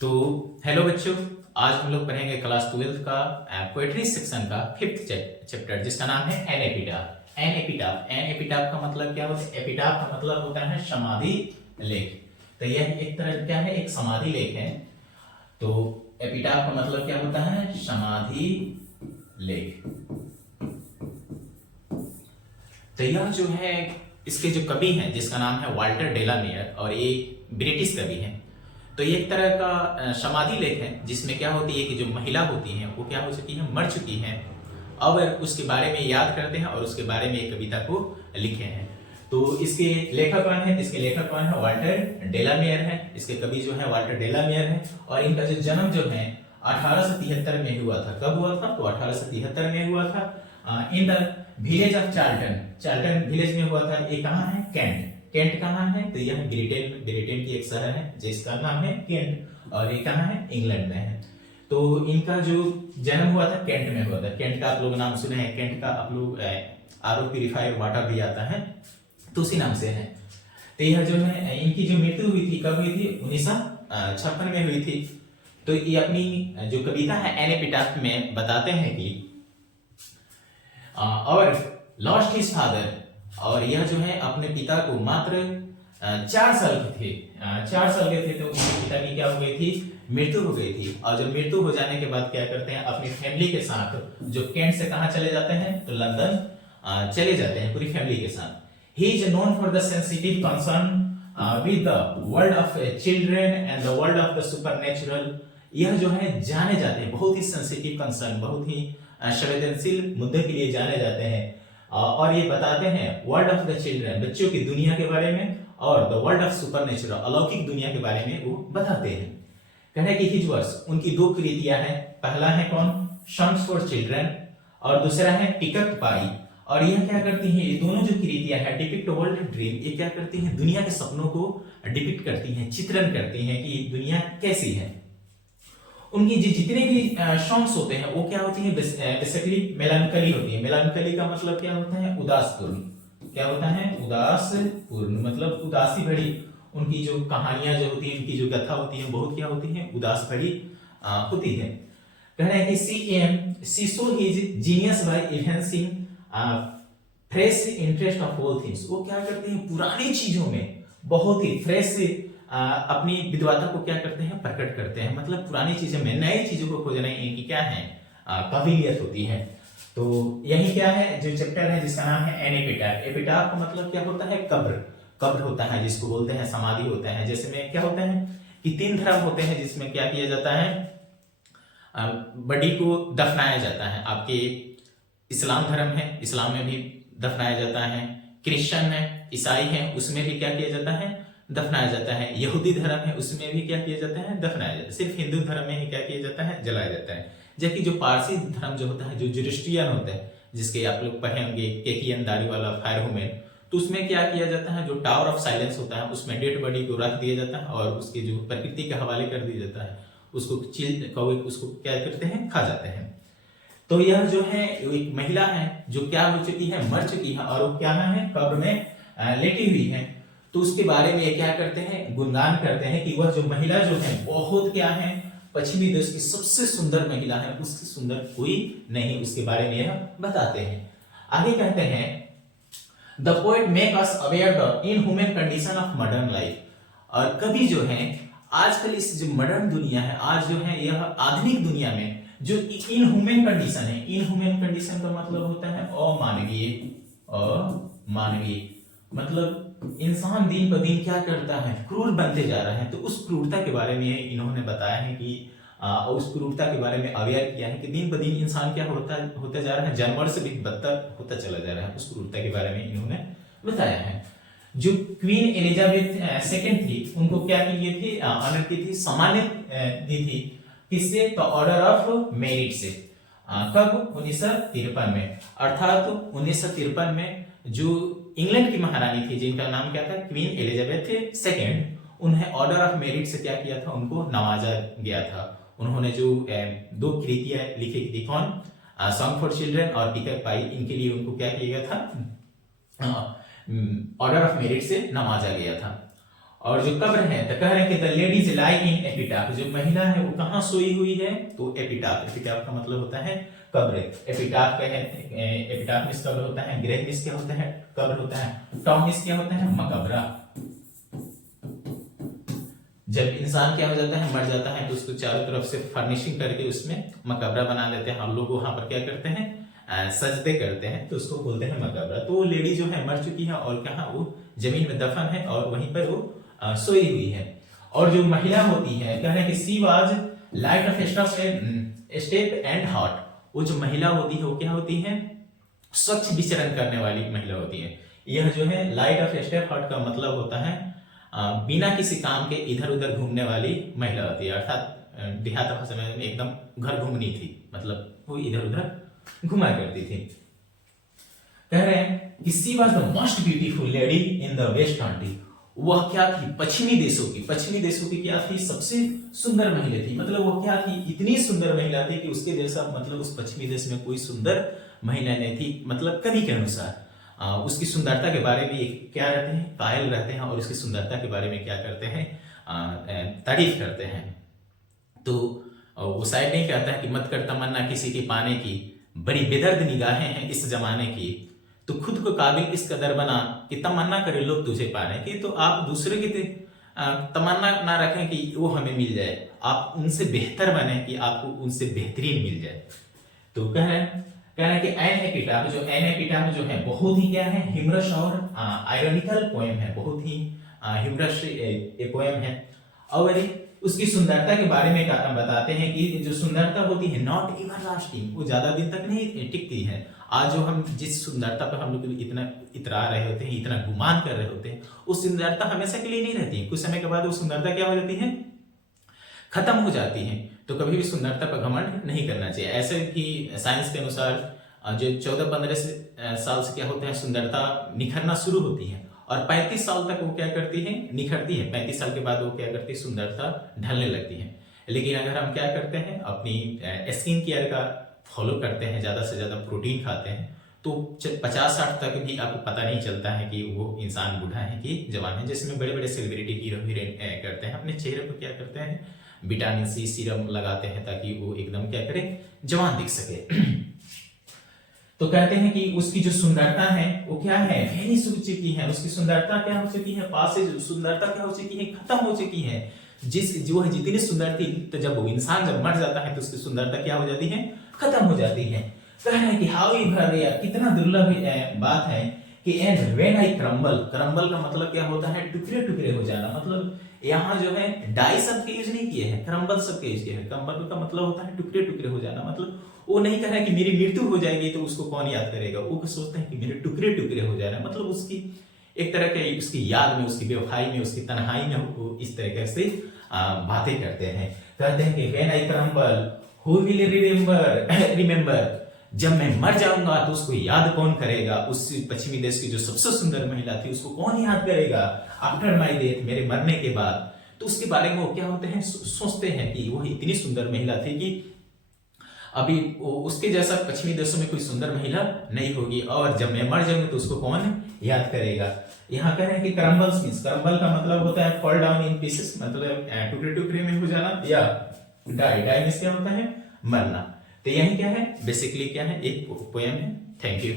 तो हेलो बच्चों, आज हम लोग पढ़ेंगे क्लास 12 का पोएट्री सेक्शन का 5th चैप्टर जिसका नाम है एन एपिटाफ। एन एपिटाफ का मतलब क्या होता है? एपिटाफ का मतलब होता है समाधि लेख। तो यह एक तरह क्या है, एक समाधि लेख है। तो एपिटाफ का मतलब क्या होता है? समाधि लेख। तो यह जो है, इसके जो कवि हैं जिसका नाम है वाल्टर डेलामेयर और ये ब्रिटिश कवि हैं। तो ये एक तरह का समाधि लेख है जिसमें क्या होती है कि जो महिला होती हैं वो क्या हो चुकी हैं, मर चुकी हैं, अब उसके बारे में याद करते हैं और उसके बारे में एक कविता को लिखे हैं। तो इसके लेखक कौन है? इसके लेखक कौन है? वाल्टर डेलामेयर है। इसके कवि जो है वाल्टर डेलामेयर है और इनका जो जन्म जो है 1873 में हुआ था। कब हुआ था? तो 1873 में हुआ था in the village of Charlton. Charlton village में हुआ था। ये कहाँ है? कैंट। कैंट कहाँ है? तो यह ब्रिटेन ब्रिटेन की एक शहर है जिसका नाम है कैंट और ये कहाँ है? इंग्लैंड में है। तो इनका जो जन्म हुआ था कैंट में हुआ था। कैंट का आप लोग नाम सुने हैं। कैंट का आप लोग आरओ प्यूरिफाइड वाटर भी आता है तो उसी नाम से है। तो यह जो है, इनकी जो मृत्यु हुई थी कब हुई थी? 1956 में हुई थी। तो ये अपनी जो कविता है एन एपिटाफ में बताते हैं कि और लॉस्ट हिज फादर, और यह जो है अपने पिता को मात्र 4 साल के थे। 4 साल के थे तो उनके पिता की क्या हो गई थी? मृत्यु हो गई थी। और जब मृत्यु हो जाने के बाद क्या करते हैं? अपनी फैमिली के साथ जो कैंट से कहाँ चले जाते हैं? तो लंदन चले जाते हैं पूरी फैमिली के साथ। He is known for the sensitive concern with the world of children and the world of the supernatural. यह जो है जाने जाते हैं, बहुत ही सेंसिटिव कंसर्न, बहुत ही संवेदनशील मुद्दे के लिए जाने जाते हैं। और ये बताते हैं वर्ल्ड ऑफ द चिल्ड्रन, बच्चों की दुनिया के बारे में, और द वर्ल्ड ऑफ सुपरनेचुरल, अलौकिक दुनिया के बारे में वो बताते हैं। कहने की हिज वर्स, उनकी 2 कृतियां हैं। पहला है कौन? सॉन्ग्स फॉर चिल्ड्रन और दूसरा है पिकअप पाई। और यह क्या करती हैं? ये दोनों जो कृतियां हैं डिपिक्ट वर्ल्ड ड्रीम, ये क्या करती हैं? दुनिया के सपनों को डिपिक्ट करती हैं, चित्रण करती हैं कि दुनिया कैसी है। उनकी जितने भी सॉन्ग्स होते हैं वो क्या होती है? बेसिकली मेलानकली होती है। मेलानकली का मतलब क्या होता है? उदासपूर्ण। क्या होता है? उदासपूर्ण, मतलब उदासी भरी। उनकी जो कहानियां जो होती है, उनकी जो कथा होती है, बहुत क्या होती है? उदास भरी होती है। कह रहे हैं कि she show his genius by enhancing fresh interest of all things. वो क्या करते हैं? पुरानी चीजों में बहुत ही फ्रेश अपनी विद्वता को क्या करते हैं? प्रकट करते हैं। मतलब पुरानी चीजों में नई चीजों को खोजना इनकी क्या है? काबिलियत होती है। तो यही क्या है जो चैप्टर है जिसका नाम है एन एपिटाफ। एपिटाफ का मतलब क्या होता है? कब्र। कब्र होता है जिसको बोलते हैं समाधि होता है। जैसे में क्या होता है कि 3 धर्म होते हैं जिसमें क्या किया जाता है? बॉडी को दफनाया जाता है। आपके इस्लाम धर्म है, इस्लाम में भी दफनाया जाता है। क्रिश्चियन है, ईसाई है, उसमें भी क्या किया जाता है? दफनाया जाता है। यहूदी धर्म है, उसमें भी क्या किया जाता है? दफनाया जाता है। सिर्फ हिंदू धर्म में ही क्या किया जाता है? जलाया जाता है। जबकि जो पारसी धर्म जो होता है, जो जुरिस्टियन होता है, जिसके आप लोग पढ़े होंगे केकियन दाढ़ी वाला फायर वुमेन, तो उसमें क्या किया जाता है? जो टावर ऑफ साइलेंस होता है उसमें डेड बॉडी को रख दिया जाता है और उसके जो प्रकृति के हवाले कर दिया जाता है। उसको उसको क्या करते हैं? खा जाते हैं। तो यह जो है एक महिला है जो क्या हो चुकी है? मर चुकी है और वो क्या है? कब्र में लेटी हुई है। तो उसके बारे में क्या करते हैं? गुणगान करते हैं कि वह जो महिला जो है बहुत क्या है? पश्चिमी देश की सबसे सुंदर महिला है, उससे सुंदर कोई नहीं। उसके बारे में यह बताते हैं। आगे कहते हैं the poet make us aware the inhuman condition of modern life. और कवि जो है आजकल इस जो मॉडर्न दुनिया है, आज जो है यह आधुनिक दुनिया में जो इनह्यूमन कंडीशन है, इनह्यूमन कंडीशन का मतलब होता है अमानवीय। अमानवीय मतलब इंसान दिन ब दिन क्या करता है? क्रूर बनते जा रहा है। तो उस क्रूरता के बारे में इन्होंने बताया है कि उस क्रूरता के बारे में अवेयर किया है कि दिन ब दिन इंसान क्या होता जा रहा है? जानवर से भी बदतर होता चला जा रहा है। उस क्रूरता के बारे में इन्होंने बताया है। जो क्वीन एलिजाबेथ सेकंड थी, उनको क्या की थी? ऑनर की थी, सम्मानित दी थी। किससे? तो ऑर्डर ऑफ मेरिट से। कब? 1953 में। अर्थात 1953 में जो इंग्लैंड की महारानी थी जिनका नाम क्या था? क्वीन एलिजाबेथ सेकंड, उन्हें ऑर्डर ऑफ मेरिट से क्या किया था? उनको नवाजा गया था। उन्होंने जो 2 कृतियां लिखी थी, कौन? सॉन्ग फॉर चिल्ड्रन और पिकअप पाई, इनके लिए उनको क्या किया गया था? ऑर्डर ऑफ मेरिट से नवाजा गया था। और जो कब्र है तो कह रहे हैं कि the ladies lie in epitaph, जो महिला है वो कहाँ सोई हुई है, तो एपिटाफ। एपिटाफ का मतलब होता है कब्र। एपिटाफ का है, एपिटाफ मींस कब्र होता है, ग्रेव मींस क्या होता है, कब्र होता है, टॉम मींस क्या होता है, मकबरा। जब इंसान क्या हो जाता है, मर जाता है, तो उसको चारों तरफ से फर्निशिंग करके उसमें मकबरा बना देते हैं। हम लोग वहां पर क्या करते हैं, सजदे करते हैं, तो उसको बोलते हैं मकबरा। तो वो लेडी जो है मर चुकी है और कहाँ, वो जमीन में दफन है और वहीं पर वो सोई हुई है। और जो महिला होती है, कह रहे हैं कि she was light of step and hot. वो जो महिला होती है वो क्या होती है, स्वच्छ विचरण करने वाली महिला होती है। यह जो है लाइट ऑफ स्टेप हॉट का मतलब होता है बिना किसी काम के इधर उधर घूमने वाली महिला होती है, अर्थात देहात भाषा में एकदम घर घूमनी थी, मतलब वो इधर उधर घुमा करती थी। कह रहे हैं कि she was the most beautiful lady in the west country. वह क्या थी, पश्चिमी देशों की क्या थी, सबसे सुंदर महिला थी। मतलब वो क्या थी, इतनी सुंदर महिला थी कि उसके जैसा, मतलब उस पश्चिमी देश में कोई सुंदर महिला नहीं थी। मतलब कवि के अनुसार उसकी सुंदरता के बारे में क्या रहते हैं, कायल रहते हैं, और उसकी सुंदरता के बारे में क्या करते हैं, तारीफ करते हैं। तो वो शायद नहीं कहता है कि मत कर तमन्ना किसी की पाने की, बड़ी बेदर्द निगाहें हैं इस जमाने की, तो खुद को काबिल इस कदर बना कि तमन्ना करे लोग तुझे पाने की। तो आप दूसरे की तमन्ना ना रखें कि वो हमें मिल जाए, आप उनसे बेहतर बने कि आपको उनसे बेहतरीन मिल जाए। तो कह रहे हैं कि एन एपिटाफ जो है बहुत ही क्या है, ह्यूमरस और आयरनिकल पोएम है, बहुत ही ह्यूमरस पोएम है। और उसकी सुंदरता के बारे में बताते हैं कि जो सुंदरता होती है नॉट एवरलास्टिंग, वो ज्यादा दिन तक नहीं टिकती है। आज जो हम जिस सुंदरता पर हम लोग इतना इतरा रहे होते हैं, इतना गुमान कर रहे होते हैं, वो सुंदरता हमेशा के लिए नहीं रहती है। कुछ समय के बाद वो सुंदरता क्या हो जाती है, खत्म हो जाती है। तो कभी भी सुंदरता पर घमंड नहीं करना चाहिए। ऐसे कि साइंस के अनुसार जो 14-15 साल से क्या होता है, सुंदरता निखरना शुरू होती है, और 35 साल तक वो क्या करती है, निखरती है। 35 साल के बाद वो क्या करती है, सुंदरता ढलने लगती है। लेकिन अगर हम क्या करते हैं, अपनी स्किन केयर का फॉलो करते हैं, ज्यादा से ज्यादा प्रोटीन खाते हैं, तो 50-60 तक भी आपको पता नहीं चलता है कि वो इंसान बूढ़ा है कि जवान है। जिसमें बड़े बड़े सेलिब्रिटी हीरो हीरोइन करते हैं, अपने चेहरे पर क्या करते हैं, विटामिन सी सीरम लगाते हैं ताकि वो एकदम क्या करे, जवान दिख सके। तो कहते हैं कि उसकी जो सुंदरता है वो क्या है, फिनिश हो चुकी है। उसकी सुंदरता क्या हो चुकी है, पास से सुंदरता क्या हो चुकी है, खत्म हो चुकी है। जो है जितनी सुंदर थी, तो जब वो इंसान जब मर जाता है तो उसकी सुंदरता क्या हो जाती है, खत्म हो जाती है। कह रहे हैं कि हाउ एवर यार, कितना दुर्लभ बात है कि एंड व्हेन आई क्रम्बल का मतलब क्या होता है, टुकड़े टुकड़े हो जाना। मतलब यहाँ जो है डाई शब्द के यूज नहीं किए हैं, क्रम्बल शब्द के यूज किए हैं। क्रम्बल का मतलब होता है टुकड़े टुकड़े हो जाना। मतलब वो नहीं कह रहा है कि मेरी मृत्यु हो जाएगी तो उसको कौन याद करेगा, वो सोचते हैं कि मेरे टुकड़े टुकड़े हो जाना। मतलब उसकी एक तरह के उसकी याद में, उसकी बेवफाई में, उसकी तन्हाई में वो इस तरीके से बातें करते हैं। कहते हैं कि when I crumble who will remember, जब मैं मर जाऊंगा तो उसको याद कौन करेगा। उस पश्चिमी देश की जो सबसे सुंदर महिला थी उसको कौन याद करेगा आफ्टर माय डेथ, मेरे मरने के बाद। तो उसके बारे में वो क्या होते हैं, सोचते हैं कि वह इतनी सुंदर महिला थी कि अभी उसके जैसा पश्चिमी देशों में कोई सुंदर महिला नहीं होगी, और जब मैं मर जाऊंगा तो उसको कौन याद करेगा। यहाँ कह रहे हैं कि क्रम्बल का मतलब होता है फॉल डाउन इन पीसेस, मतलब टुकड़े टुकड़े में हो जाना, या डाई मींस क्या होता है, मरना। तो यही क्या है, बेसिकली क्या है, एक पोएम है। Thank you.